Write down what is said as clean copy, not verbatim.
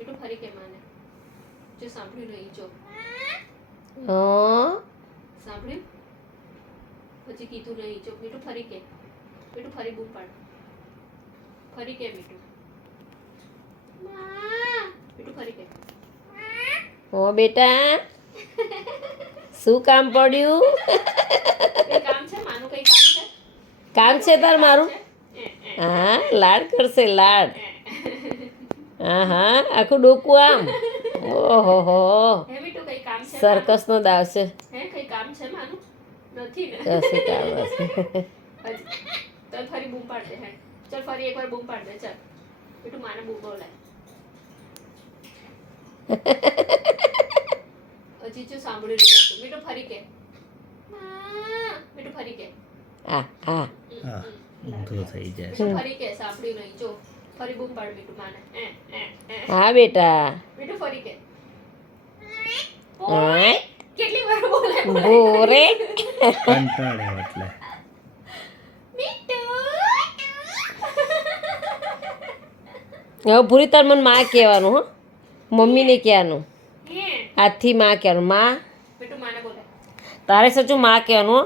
મીઠું ફરી કે માને જો સાંભળ્યું નહીં જો સાંભળ્યું પછી કીધું નહીં જો મીઠું ફરી કે મીઠું ફરી બૂમ પાડ ફરી કે મીઠું મીઠું ફરી કે ઓ બેટા શું કામ પડ્યું કઈ કામ છે માનું કઈ કામ છે કામ છે તાર મારું હા લાડ કરશે લાડ હા હા આખું ડોકું આમ ઓહો હો હે મીઠું કઈ કામ છે સર્કસનો દાવ છે હે કઈ કામ છે માનું નથી ને કશી કામ નથી ચાલ ફરી બૂમ પાડ દે હે ચાલ ફરી એકવાર બૂમ પાડ દે ચાલ મીઠું માને બૂમ બોલાય હજી જો સાંભળ્યું નહીં મીઠું ફરી કે મીઠું ફરી કે હા હા હા ઊંધો થઈ જાય મીઠું ફરી કે સાંભળ્યું નહીં જો ફરી બૂમ પાડ મીઠું માને હા બેટા મીઠું ફરી કે હા કેટલી વાર બોલાય બોરે કંટાળ્યો એટલે હવે પૂરી તાર મને માં કહેવાનું હો મમ્મીને કહેવાનું હે આજથી માં કહેવાનું માં મીઠું માને બોલાય તારે સાચું માં કહેવાનું હો